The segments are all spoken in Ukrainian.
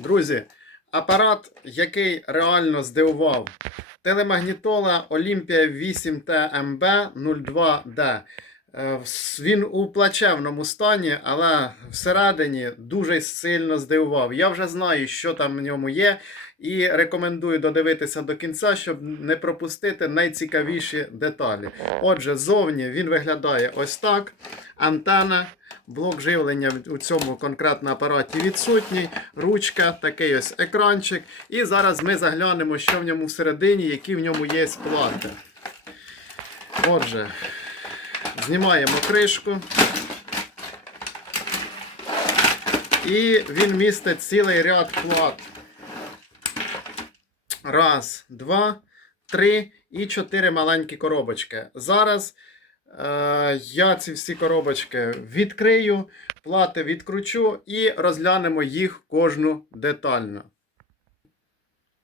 Друзі, апарат, який реально здивував. Телемагнітола Olympia 8 TMB 02D. Е, Він у плачевному стані, але всередині дуже сильно здивував. Я вже знаю, що там в ньому є, і рекомендую додивитися до кінця, щоб не пропустити найцікавіші деталі. Отже, зовні він виглядає ось так. Антена, блок живлення у цьому конкретно апараті відсутній, ручка, такий ось екранчик. І зараз ми заглянемо, що в ньому всередині, які в ньому є плати. Отже, знімаємо кришку. І він містить цілий ряд плат. Раз, два, три і чотири маленькі коробочки. Зараз е, я ці всі коробочки відкрию, плати відкручу і розглянемо їх кожну детально.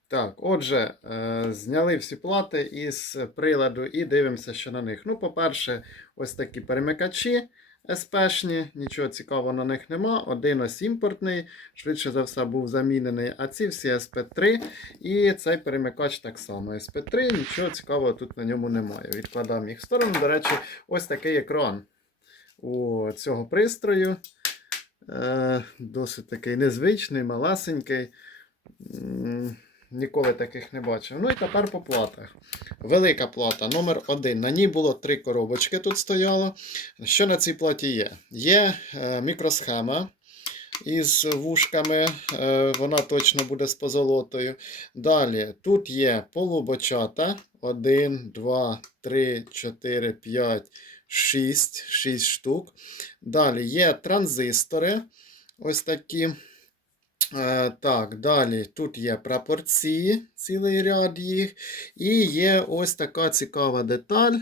Так, отже, е, зняли всі плати із приладу і дивимося, що на них. Ну, по-перше, ось такі перемикачі СПшні, нічого цікавого на них нема. Один ось імпортний, швидше за все був замінений. А ці всі SP3 і цей перемикач так само. SP3, нічого цікавого тут на ньому немає. Відкладаємо їх в сторону. До речі, ось такий екран у цього пристрою. Е, досить такий незвичний, малесенький. Ніколи таких не бачив. Ну і тепер по платах. Велика плата номер 1 На ній було три коробочки тут стояло. Що на цій платі є? Є е, мікросхема із вушками, е, вона точно буде з позолотою. Далі тут є полубочата. 1, 2, 3, 4, 5, 6, 6 штук. Далі є транзистори. Ось такі. Е, Так, далі тут є прапорці, цілий ряд їх. І є ось така цікава деталь.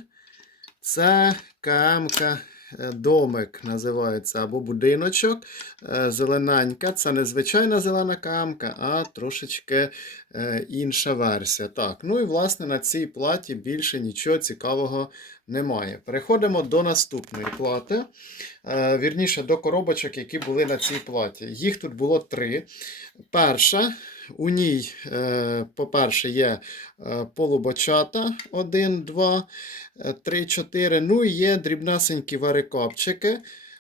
Це КМК е, домик називається, або будиночок. Е, Зелененька. Це не звичайна зелена КМК, а трошечки інша версія. Так, ну і власне на цій платі більше нічого цікавого немає. Переходимо до наступної плати. Е, Вірніше до коробочок, які були на цій платі. Їх тут було три. Перша, у ній, е, по-перше, є е, полубочата 1, 2, 3, 4. Ну і є дрібнасенькі варикапчики.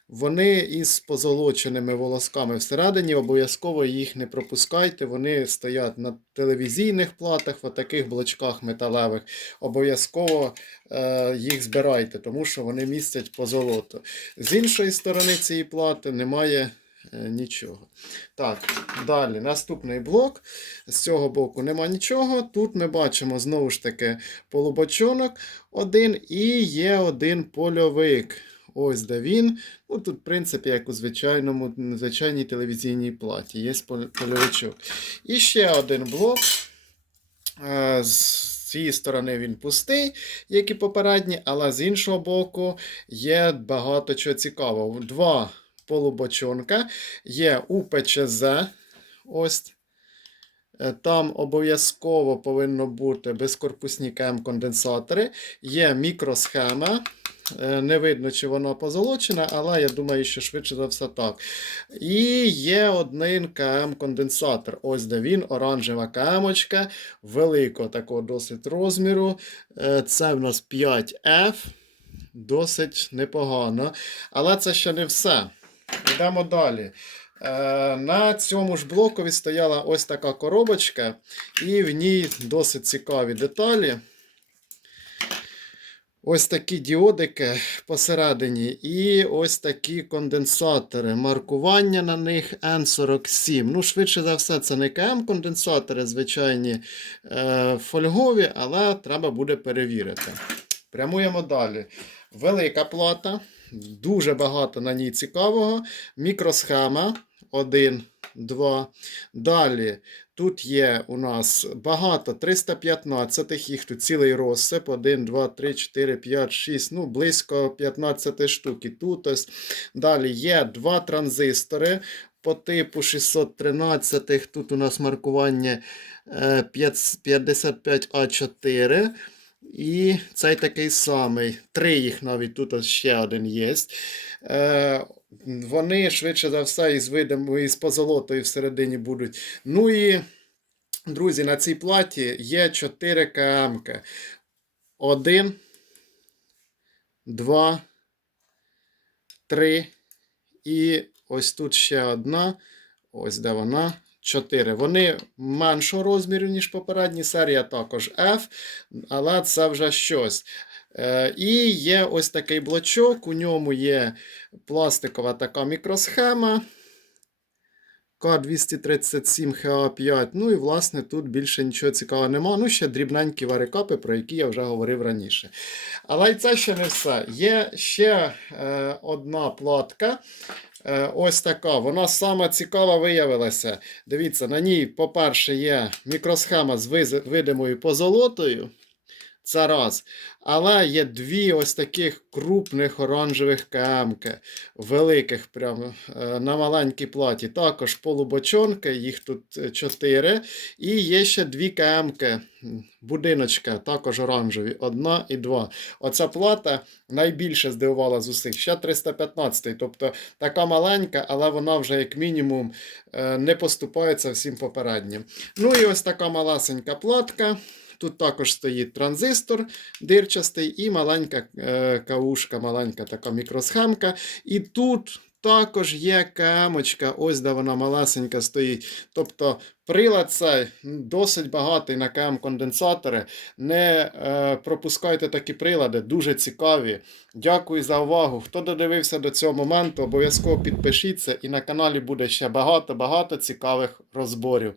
Вони із позолоченими волосками всередині, обов'язково їх не пропускайте. Вони стоять на телевізійних платах, в таких блочках металевих. Обов'язково е, їх збирайте, тому що вони містять позолоту. З іншої сторони цієї плати немає е, нічого. Так, далі наступний блок. З цього боку нема нічого. Тут ми бачимо знову ж таки полубочонок один і є один польовик. Ось де він. Ну, тут, в принципі, як у звичайному, звичайній телевізійній платі. Є пол- польовичок. І ще один блок. З цієї сторони він пустий, як і попередній, але з іншого боку є багато чого цікавого. Два полубочонка, є УПЧЗ. Ось. Е, Там обов'язково повинно бути безкорпусні КМ-конденсатори, є мікросхема. Е, Не видно, чи вона позолочена, але я думаю, що швидше за все так. І є один КМ-конденсатор. Ось де він, оранжева КМ-очка, великого такого досить розміру. Е, Це в нас 5F. Досить непогано. Але це ще не все. Йдемо далі. Е, На цьому ж блокові стояла ось така коробочка, і в ній досить цікаві деталі. Ось такі діодики посередині, і ось такі конденсатори. Маркування на них N47. Ну, швидше за все, це не КМ-конденсатори, звичайні е, фольгові, але треба буде перевірити. Прямуємо далі. Велика плата, дуже багато на ній цікавого. Мікросхема 1, 2. Далі тут є у нас багато 315, їх тут цілий розсип. 1, 2, 3, 4, 5, 6, ну, близько 15 штук. І тут ось. Далі є два транзистори. По типу 613 тут у нас маркування е, 55А4. І цей такий самий. Три їх навіть тут ще один є. Е, Вони швидше за все із видом із позолотою всередині будуть. Ну і, друзі, на цій платі є 4 КМ. Один, два, три. І ось тут ще одна. Ось де вона. 4. Вони меншого розміру, ніж попередні. Серія також F, але це вже щось. Е, І є ось такий блочок. У ньому є пластикова така мікросхема. К237 ХА5. Ну і, власне, тут більше нічого цікавого нема. Ну, ще дрібненькі варикапи, про які я вже говорив раніше. Але і це ще не все. Є ще е, одна платка. Е, ось така. Вона сама цікава виявилася. Дивіться, на ній, по-перше, є мікросхема з видимою позолотою. Це раз. Але є дві ось таких крупних оранжевих КМки, великих прямо е, на маленькій платі. Також полубочонки, їх тут е, чотири. І є ще дві КМки, м, будиночка, також оранжеві, одна і два. Оця плата найбільше здивувала з усіх. Ще 315, тобто така маленька, але вона вже як мінімум е, не поступається всім попереднім. Ну і ось така малесенька платка. Тут також стоїть транзистор дирчастий і маленька е, каушка, маленька така мікросхемка. І тут також є камочка, ось де вона малесенька стоїть. Тобто прилад цей досить багатий на КМ конденсатори. Не е, пропускайте такі прилади, дуже цікаві. Дякую за увагу. Хто додивився до цього моменту, обов'язково підпишіться, і на каналі буде ще багато-багато цікавих розборів.